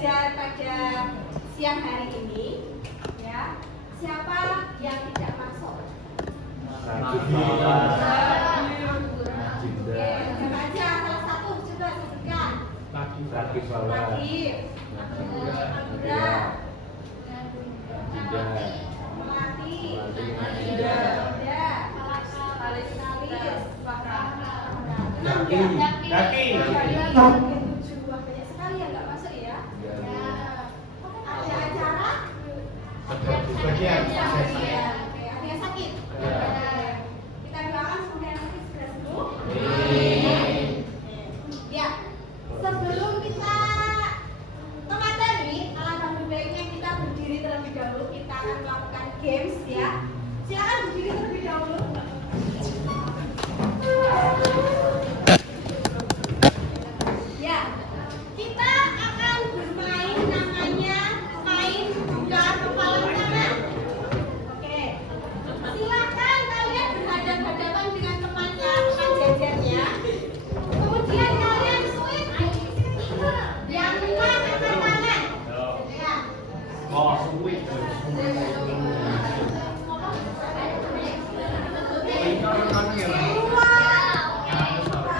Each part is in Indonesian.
belajar pada siang hari ini, ya. Siapa yang tidak masuk? Oke, siapa aja? Salah satu coba sebutkan. Rakib banyak sekali yang nggak masuk ya. Ada acara? Ada yang sakit? Kita doakan semoga nanti segera sembuh. Ya, sebelum kita memateri, alangkah lebih baiknya kita berdiri terlebih dahulu. Kita akan melakukan games ya. Silakan berdiri terlebih dahulu. Ya, kita akan bermain namanya main buka kepala tangan. Oke, silakan kalian berhadapan-hadapan dengan temannya, teman jajarnya. Kemudian kalian swing yang menang angkat tangan. Ya.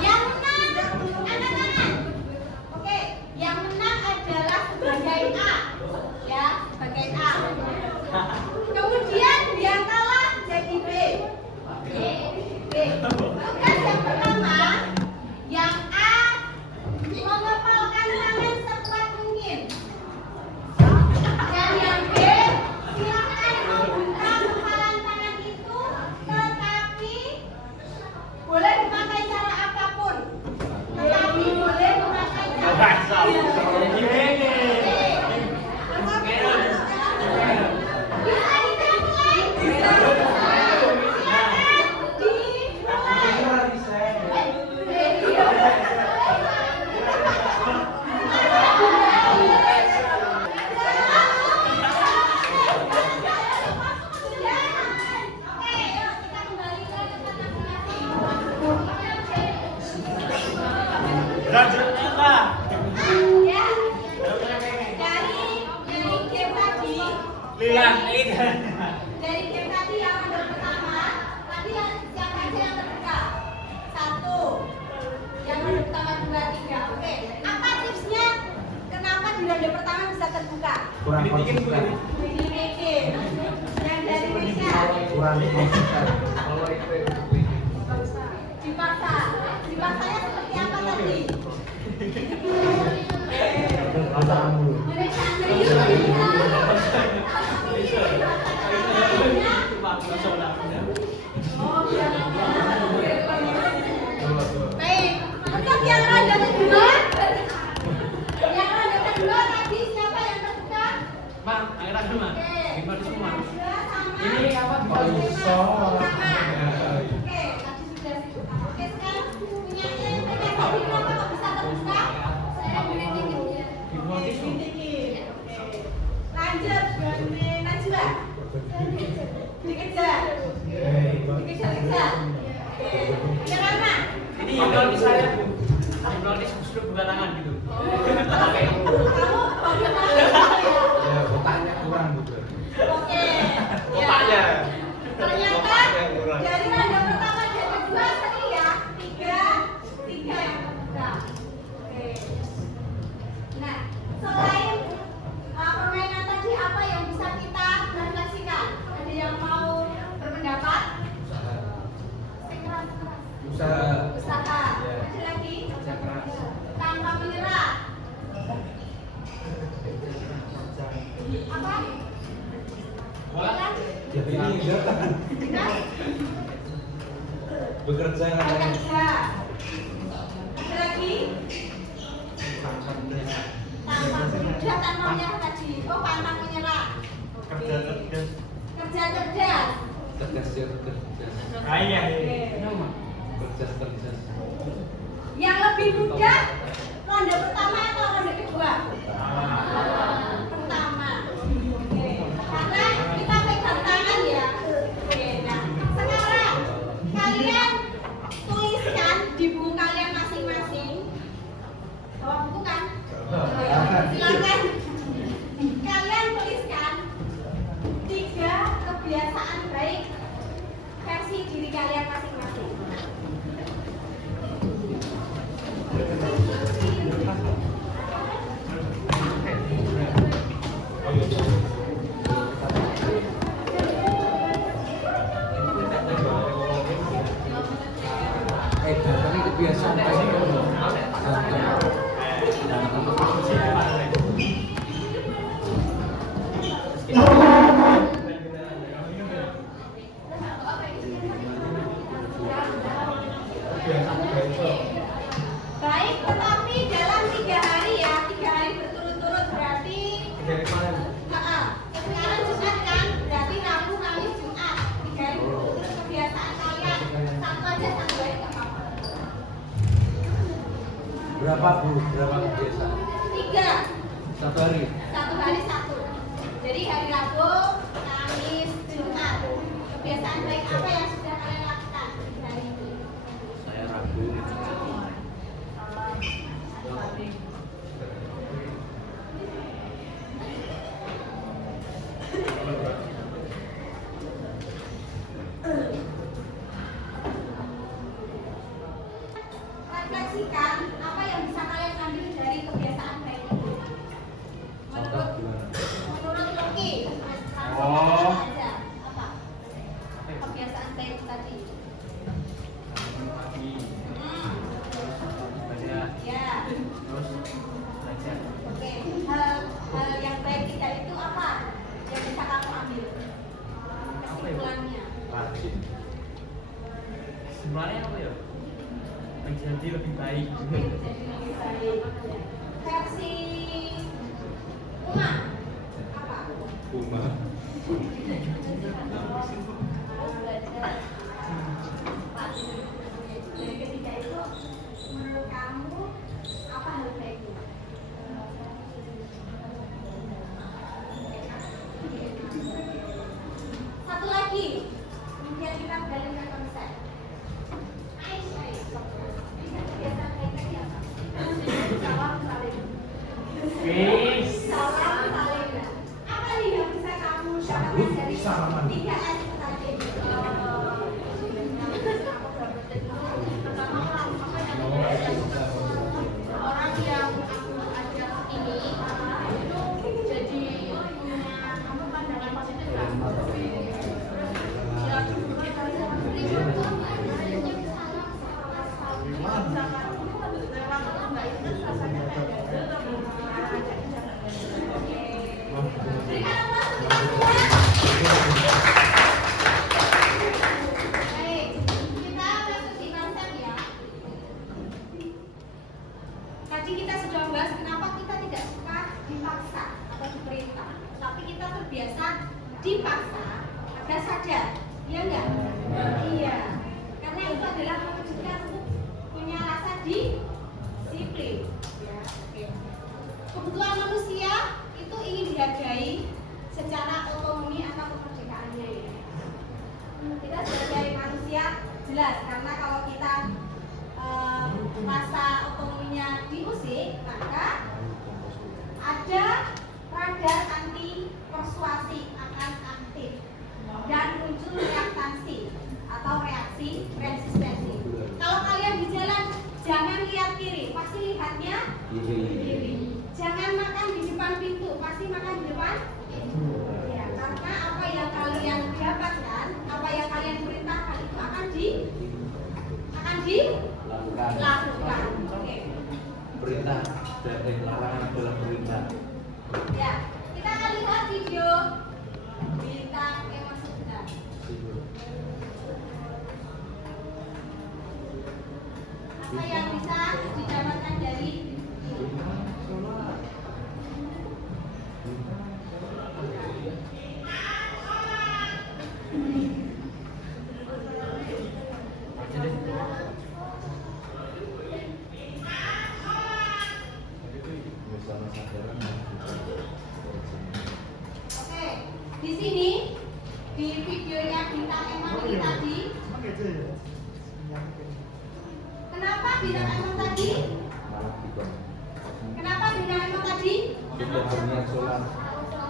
Yang menang angkat tangan. Oke, yang menang adalah sebagai A. Ya, sebagai A. Kemudian yang kalah jadi B. B. Tugas yang pertama, yang A mengepalkan tangan sekuat mungkin. Dan yang B, silakan membuka kepalan tangan itu, tetapi boleh memakai cara apapun. Tetapi boleh memakai cara bisa dimulai. Ya, dari game tadi yang ronde pertama, tadi siapa aja yang terbuka? 1. Yang ronde pertama 2, 3. Oke, apa tipsnya? Kenapa di ronde pertama bisa terbuka? kurang konsisten. Yang dari Mesya dipaksanya seperti apa tadi? Baik, untuk yang ronde kedua, tadi siapa yang terbuka? Ini apa? Oke, tadi sudah. Oke, sekarang punya tadi kenapa kok bisa terbuka? Dikit. Lanjut, Najwa. Dikejar. Yang mana? Ini hipnotis saya, Bu. Hipnotis sudah buka tangan gitu. Kamu bagaimana? Ya, otaknya kurang juga. Oke. Ya. Ternyata dari ronde pertama dan kedua tadi ya, 3 yang terbuka. Oke. Nah, selain permainan tadi apa yang bisa kita refleksikan? Ada yang mau berpendapat? Usaha. Ada lagi? Tanpa menyerah. Apa? Jadi ini bekerja Bekerja. Ada lagi? Tanpa menyerah tadi. Oh, pantang menyerah. Kerja cerdas. Yang lebih mudah ronde pertama atau ronde kedua? Pertama. Oke. Karena kita pegang tangan ya. Oke. Nah, sekarang kalian tuliskan di buku kalian masing-masing. Bawa buku kan? Silakan Berapa Bu? Berapa kebiasaan? 3. Satu hari. Satu hari satu. Jadi hari Rabu, Kamis, Jumat. Kebiasaan baik apa yang sudah kalian lakukan di hari ini? Saya Rabu. Refleksikan apa yang bisa kalian ambil dari kebiasaan baik itu. Contoh Menurut gimana? Loki, Oh. aja apa kebiasaan baik tadi? Pagi, Hmm, ibadah, ya. terus belajar. Oke, hal yang baik tidak itu apa yang bisa kamu ambil? Kesimpulannya. Rajin. Sebenarnya apa ya? Menjadi lebih baik. Oke, jadi lebih baik. Versi Uma apa? Uma. Dari ketiga itu, menurut kamu apa hal baiknya? Satu lagi, kemudian kita balik ke konsep. Kebiasaan baik tadi apa? Salam saling. Wis. Salam saling. Apa nih yang bisa kamu dapatkan dari Salaman. 3 S itu tadi? Orang yang aku ajak ini itu jadi punya pandangan positif lah. Ya, kita Baik, kita masuk di konsep ya. Tadi kita sudah membahas kenapa kita tidak suka dipaksa atau diperintah, tapi kita terbiasa dipaksa agar sadar, iya enggak? Iya, karena itu adalah mewujudkan untuk punya rasa disiplin. Ya, oke. Kebutuhan manusia itu ingin dihargai secara otonomi atau kemerdekaannya ya. Kita sebagai manusia jelas karena kalau kita masa otonominya diusik, maka ada radar anti persuasi akan aktif dan muncul reaktasi atau reaksi resistensi. Kalau kalian di jalan jangan lihat kiri, pasti lihatnya kiri. Jangan makan di depan pintu, pasti makan di depan. Ya, karena apa yang kalian dapatkan, apa yang kalian perintahkan itu akan dilakukan. Oke. Perintah dan larangan adalah perintah. Ya, kita akan lihat video bintang emosi sebentar. Apa yang bisa didapatkan dari ini? Oke, di sini di videonya bintang emosi tadi, kenapa bintang emosi tadi? Kenapa bintang emosi tadi? Sudah niat sholat.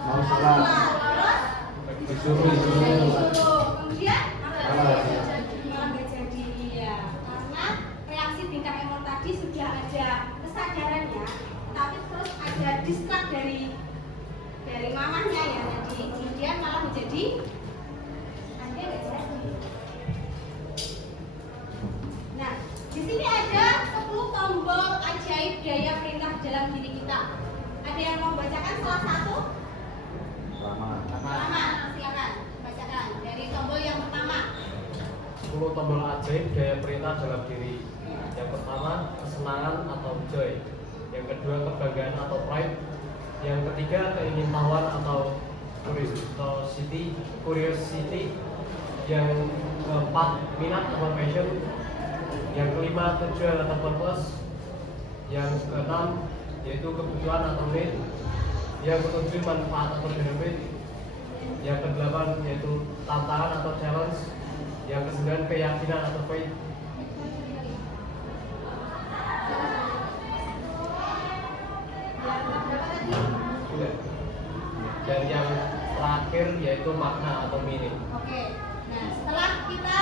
Mau Sholat. sholat. Terus Disuruh. kemudian Malah. malah nggak jadi ya, karena reaksi bintang emosi tadi sudah ada kesadarannya, tapi terus ada distrak dari mamahnya ya tadi, kemudian malah menjadi ada nggak jadi. Nah, di sini ada 10 tombol ajaib daya perintah dalam diri kita. Ada yang mau bacakan salah satu? Pertama, silakan bacakan dari tombol yang pertama. 10 tombol ajaib daya perintah dalam diri. Yang pertama, kesenangan atau joy. Yang kedua, kebanggaan atau pride. Yang ketiga, keingintahuan atau curiosity. Yang keempat, minat atau passion. Yang kelima, tujuan atau purpose. Yang keenam yaitu kebutuhan atau need. Yang ketujuh manfaat atau benefit. Yang kedelapan yaitu tantangan atau challenge. Yang kesembilan keyakinan atau faith. Dan yang terakhir yaitu makna atau meaning. Oke. Nah, setelah kita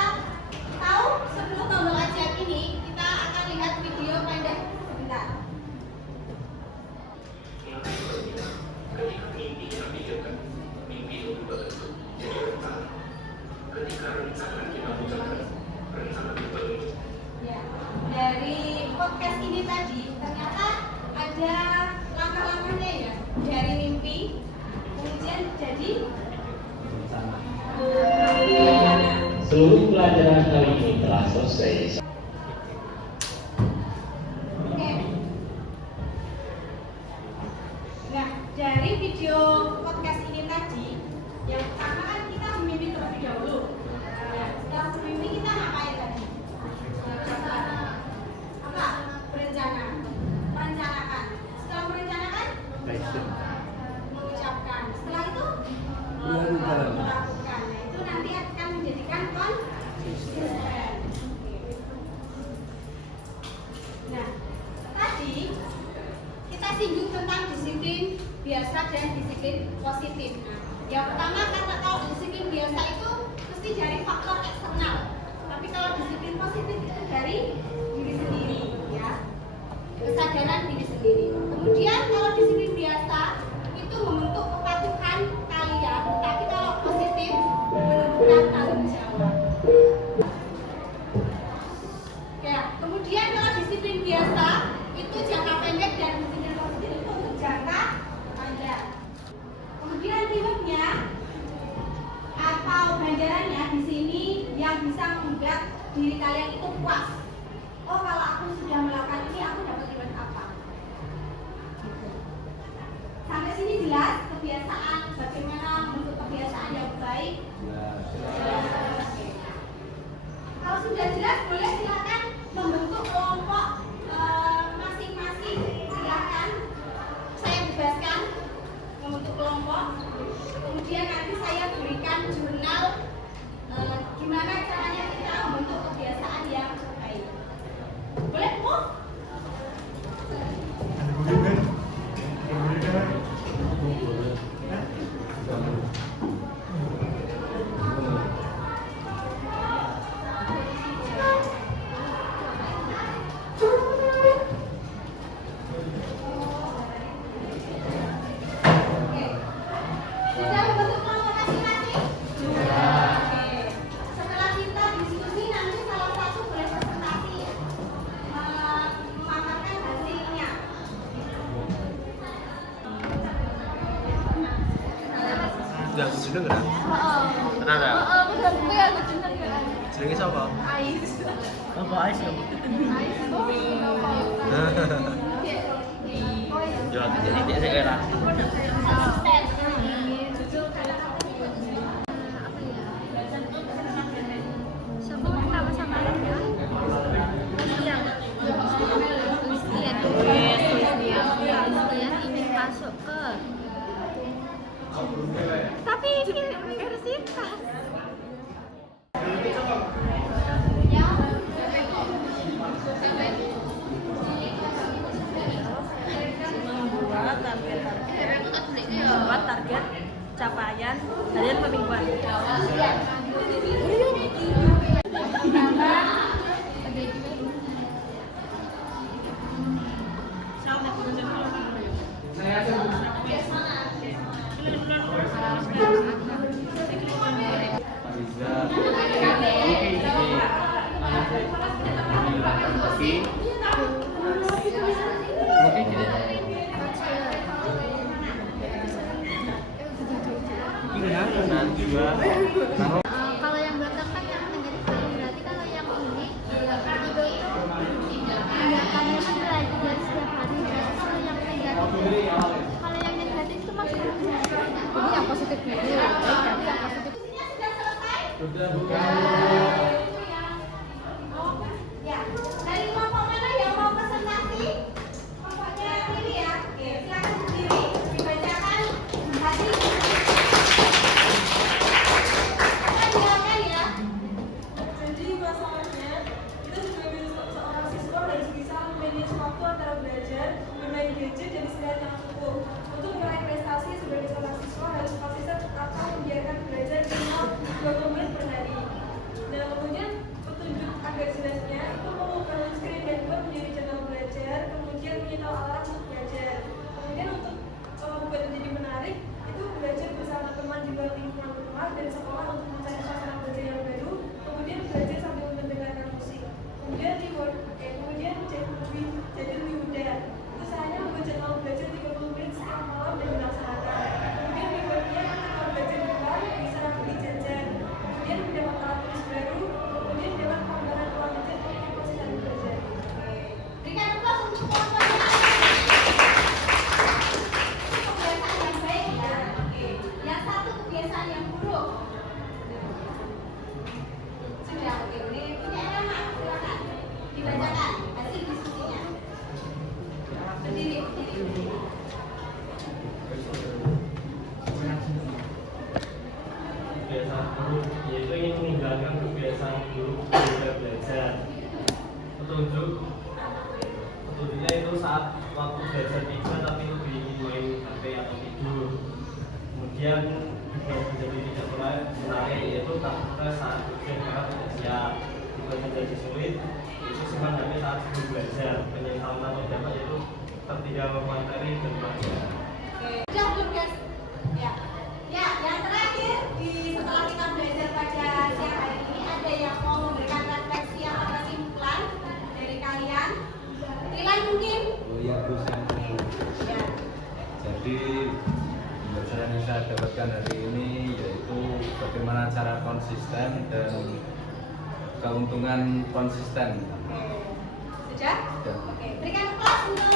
tahu 10 tombol ajaib ini, kita akan lihat video pendek sebentar. Ya, dari podcast ini tadi ternyata ada langkah-langkahnya ya, dari mimpi kemudian jadi rencana. Seluruh pelajaran kali ini telah selesai. Oke. Nah, dari video podcast ini tadi, yang pertama kan kita memimpi terlebih dahulu. Nah, setelah memimpi kita ngapain tadi? Apa? Berencana. Merencanakan. Setelah merencanakan, mengucapkan. Setelah itu melakukan. Nah, itu nanti akan menjadikan konsisten. Nah, tadi kita singgung tentang disiplin biasa dan disiplin positif. Nah, yang pertama karena kalau disiplin biasa itu mesti dari faktor eksternal, tapi kalau disiplin positif itu dari diri sendiri, ya, kesadaran diri sendiri. Kemudian kalau disiplin biasa itu membentuk kepatuhan kalian, tapi kalau positif menentukan tanggung jawab. Ya, kemudian kalau disiplin biasa itu jangka pendek dan disiplin positif itu untuk jangka panjang. Kemudian rewardnya atau ganjarannya di sini yang bisa membuat diri kalian itu puas. Oh, kalau aku sudah melakukan ini, aku dapat reward apa? Sampai sini jelas kebiasaan, bagaimana membentuk kebiasaan yang baik. Oke. Kalau sudah jelas, boleh silakan membentuk kelompok masing-masing. Silakan saya bebaskan membentuk kelompok. Kemudian nanti saya berikan jurnal gimana caranya kita membentuk kebiasaan yang baik. Boleh, Bu? Oke. Sudah membentuk kelompok masing-masing? Oke. Setelah kita diskusi nanti salah satu boleh presentasi ya, memaparkan hasilnya. Sudah sudah enggak? Tenang enggak? Jenenge sapa? Apa Ais dong? Yo jadi dia sing era. Masuk ke tapi ini universitas. Membuat target capaian harian pemingguan. Kalau yang belakang kan yang negatif, berarti kalau yang ini tindakannya kan belajar setiap hari. Berarti kalau yang negatif itu maksudnya jadi yang positif dulu, berarti yang positif. Sudah selesai? Sudah, bukan. Ya, dari kelompok mana yang mau presentasi? seseorang untuk belajar. Kemudian untuk buat menjadi menarik itu belajar bersama teman di luar lingkungan rumah dan sekolah untuk mencari suasana belajar yang baru. Kemudian belajar sambil mendengarkan musik. Kemudian reward, kemudian jadi lebih mudah. Usahanya membuat jadwal belajar 30 menit setiap malam dan dilaksanakan. Kemudian rewardnya ketika belajar di luar bisa beli jajan. Kemudian mendapat alat tulis baru. Kemudian dapat pengalaman uang jajan untuk proses dan belajar. Berikan applause untuk kelompoknya. Kebiasaan yang baik ya. Oke. Yang satu kebiasaan yang buruk. Sudah, oke. Ini punya nama, silakan dibacakan hasil diskusinya. Berdiri. Kebiasaan buruk yaitu ingin meninggalkan kebiasaan buruk ketika belajar. Petunjuknya itu saat waktu belajar tiba tapi lebih ingin main HP atau tidur. Kemudian juga menjadi tidak menarik yaitu tak stres saat ujian karena tidak siap. Juga menjadi sulit itu simpan HP saat sebelum belajar. Penyesalan atau dapat itu tertinggal materi dan pelajaran. Sudah belum guys? Ya. Ya, yang terakhir setelah kita belajar pada siang hari ini ada yang mau memberikan refleksi atau kesimpulan dari kalian? Rilan mungkin? Oh iya, Bu. Ya. Jadi pembelajaran yang saya dapatkan hari ini yaitu bagaimana cara konsisten dan keuntungan konsisten. Oke. Sudah? Sudah. Oke. Berikan applause untuk